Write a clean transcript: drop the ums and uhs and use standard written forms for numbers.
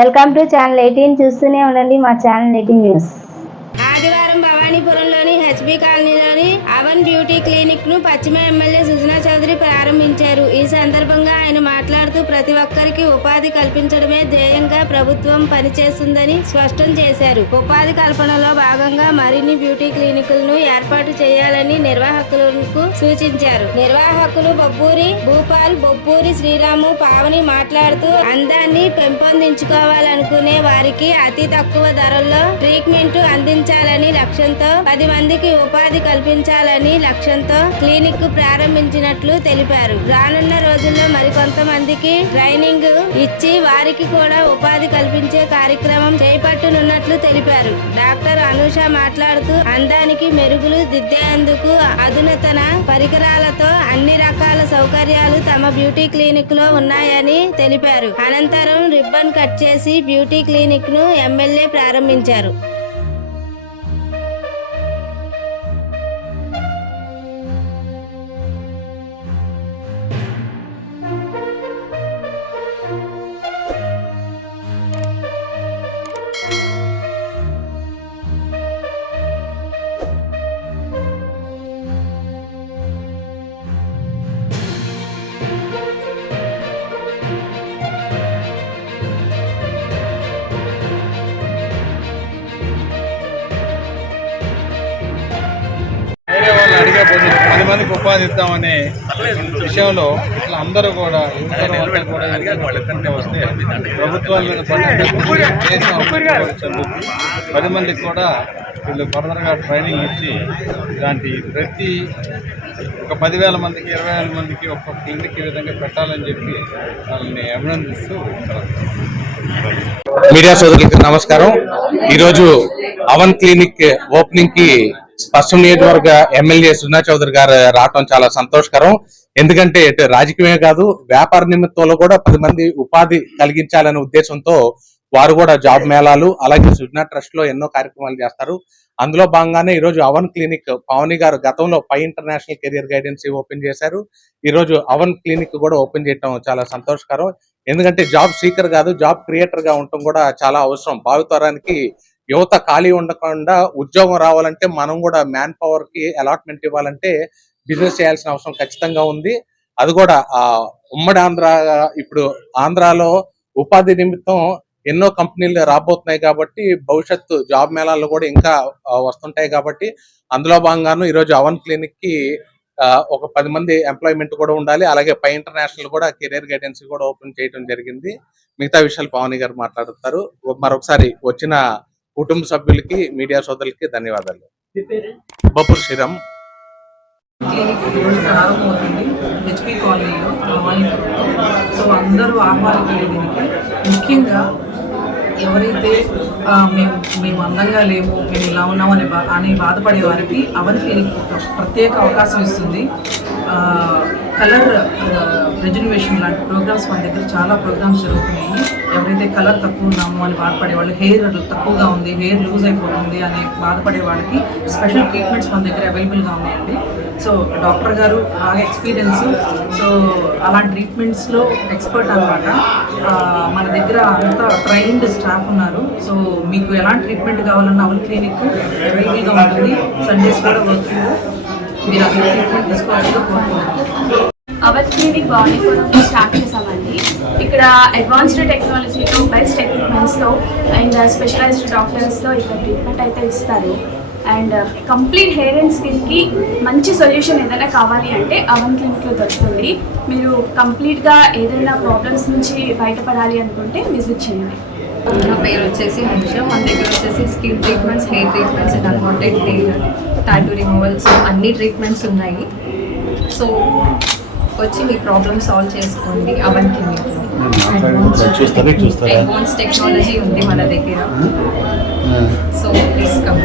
Welcome to channel 18 చూస్తూనే ఉండండి మా ఛానల్ 18 న్యూస్. ఆదివారం భవానీపురంలోని హెచ్బీ కాలనీలోని అవన్ బ్యూటీ క్లినిక్ ను పశ్చిమ ఎమ్మెల్యే సుజనా చౌదరి ప్రారంభించారు. ఈ సందర్భంగా ఆయన మాట్లాడుతూ ప్రతి ఒక్కరికి ఉపాధి కల్పించడమే ధ్యేయంగా ప్రభుత్వం పనిచేస్తుందని స్పష్టం చేశారు. ఉపాధి కల్పనలో భాగంగా మరిన్ని బ్యూటీ క్లినికులను ఏర్పాటు చేయాలని నిర్వాహకులకు సూచించారు. నిర్వాహకులు బొబ్బూరి భూపాల్, బొబ్బూరి శ్రీరాము, పావని మాట్లాడుతూ అందాన్ని పెంపొందించుకోవాలనుకునే వారికి అతి తక్కువ ధరల్లో ట్రీట్మెంట్ అందించాలని లక్ష్యంతో 10 మందికి ఉపాధి కల్పించాలని లక్ష్యంతో క్లినిక్ ప్రారంభించినట్లు తెలిపారు. రానున్న రోజుల్లో మరికొంతమందికి ట్రైనింగ్ ఇచ్చి వారికి కూడా ఉపాధి కల్పించే కార్యక్రమం చేపట్టనున్నట్లు తెలిపారు. డాక్టర్ అనూష మాట్లాడుతూ అందానికి మెరుగులు దిద్దేందుకు అధునాతన పరికరాలతో అన్ని రకాల సౌకర్యాలు తమ బ్యూటీ క్లినిక్ లో ఉన్నాయని తెలిపారు. అనంతరం రిబ్బన్ కట్ చేసి బ్యూటీ క్లినిక్ ను ఎమ్మెల్యే ప్రారంభించారు. వేరే వాళ్ళు అడిగే 10 మందికి ఉపాధి ఇద్దామనే విషయంలో ఇట్లా అందరూ కూడా వస్తే ప్రభుత్వాల మీద 10 మందికి కూడా వీళ్ళు ఫర్దర్గా ట్రైనింగ్ ఇచ్చి ఇలాంటి ప్రతి ఒక 10,000 మందికి 20,000 మందికి ఒక్కొక్క క్లినిక్ ఈ విధంగా పెట్టాలని చెప్పి వాళ్ళని అభినందిస్తూ మీడియా సోదరులకు నమస్కారం. ఈరోజు అవన్ క్లినిక్ ఓపెనింగ్ కి పశ్చిమ నియోజకవర్గ ఎమ్మెల్యే సుజనా చౌదరి గారు రావటం చాలా సంతోషకరం. ఎందుకంటే ఇటు రాజకీయమే కాదు, వ్యాపార నిమిత్తంలో కూడా 10 మంది ఉపాధి కలిగించాలనే ఉద్దేశంతో వారు కూడా జాబ్ మేళాలు, అలాగే సుజనా ట్రస్ట్ లో ఎన్నో కార్యక్రమాలు చేస్తారు. అందులో భాగంగానే ఈరోజు అవన్ క్లినిక్ పావని గారు గతంలో పై ఇంటర్నేషనల్ కెరియర్ గైడెన్స్ ఓపెన్ చేశారు. ఈరోజు అవన్ క్లినిక్ కూడా ఓపెన్ చేయడం చాలా సంతోషకరం. ఎందుకంటే జాబ్ సీకర్ కాదు, జాబ్ క్రియేటర్ గా ఉండటం కూడా చాలా అవసరం. భావితరానికి యువత ఖాళీ ఉండకుండా ఉద్యోగం రావాలంటే మనం కూడా మ్యాన్ పవర్ కి అలాట్మెంట్ ఇవ్వాలంటే బిజినెస్ చేయాల్సిన అవసరం ఖచ్చితంగా ఉంది. అది కూడా ఉమ్మడి ఆంధ్ర, ఇప్పుడు ఆంధ్రాలో ఉపాధి నిమిత్తం ఎన్నో కంపెనీలు రాబోతున్నాయి కాబట్టి భవిష్యత్తు జాబ్ మేళాలు కూడా ఇంకా వస్తుంటాయి కాబట్టి అందులో భాగంగాను ఈరోజు అవన్ క్లినిక్ కి ఒక 10 మంది ఎంప్లాయ్మెంట్ కూడా ఉండాలి. అలాగే పై ఇంటర్నేషనల్ కూడా కెరీర్ గైడెన్స్ కూడా ఓపెన్ చేయడం జరిగింది. మిగతా విషయాలు పావని గారు మాట్లాడతారు. మరొకసారి వచ్చిన కుటుంబ సభ్యులకి, మీడియా సోదరులకి ధన్యవాదాలు. బొబ్బూరి శ్రీరామ్ క్లినిక్ ఈరోజు ప్రారంభమవుతుంది హెచ్పీ కాలనీలో భవానీపురంలో. సో అందరూ ఆహ్వానితులే దీనికి. ముఖ్యంగా ఎవరైతే మేము అందంగా లేము, మేము ఇలా ఉన్నాము అని బాధపడే వారికి అవన్ క్లినిక్ ఒక ప్రత్యేక అవకాశం ఇస్తుంది. కలర్ రెజ్యువేషన్ లాంటి ప్రోగ్రామ్స్ మన దగ్గర చాలా ప్రోగ్రామ్స్ జరుగుతున్నాయి. ఎవరైతే కలర్ తక్కువ ఉన్నాము అని బాధపడే వాళ్ళు, హెయిర్ తక్కువగా ఉంది, హెయిర్ లూజ్ అయిపోతుంది అని బాధపడే వాళ్ళకి స్పెషల్ ట్రీట్మెంట్స్ మన దగ్గర అవైలబుల్గా ఉన్నాయండి. సో డాక్టర్ గారు బాగా ఎక్స్పీరియన్స్, సో అలాంటి ట్రీట్మెంట్స్లో ఎక్స్పర్ట్ అనమాట. మన దగ్గర అంతా ట్రైన్డ్ స్టాఫ్ ఉన్నారు. సో మీకు ఎలాంటి ట్రీట్మెంట్ కావాలన్నా అవన్ క్లినిక్ అవైలబుల్గా ఉంటుంది. సండేస్ కూడా వర్కింగ్, మీరు అక్కడ ట్రీట్మెంట్ తీసుకోవాల్సిందిగా కోరుకుంటున్నాను. అవన్ క్లినిక్ భవానీపురంలో స్టార్ట్ చేసామండి. ఇక్కడ అడ్వాన్స్డ్ టెక్నాలజీతో, బెస్ట్ ఎక్విప్మెంట్స్తో అండ్ స్పెషలైజ్డ్ డాక్టర్స్తో ఇక్కడ ట్రీట్మెంట్ అయితే ఇస్తారు. అండ్ కంప్లీట్ హెయిర్ అండ్ స్కిన్కి మంచి సొల్యూషన్ ఏదైనా కావాలి అంటే అవన్ క్లినిక్లో దొరుకుతుంది. మీరు కంప్లీట్గా ఏదైనా ప్రాబ్లమ్స్ నుంచి బయటపడాలి అనుకుంటే విజిట్ చేయండి. నా పేరు వచ్చేసి హంష. మన దగ్గర వచ్చేసి skin treatments, hair treatments and unwanted hair, tattoo removals అన్ని ట్రీట్మెంట్స్ ఉన్నాయి. సో వచ్చి మీ ప్రాబ్లమ్ సాల్వ్ చేసుకోండి. అవన్ క్లినిక్లో అడ్వాన్స్ టెక్నాలజీ ఉంది మన దగ్గర. So please come.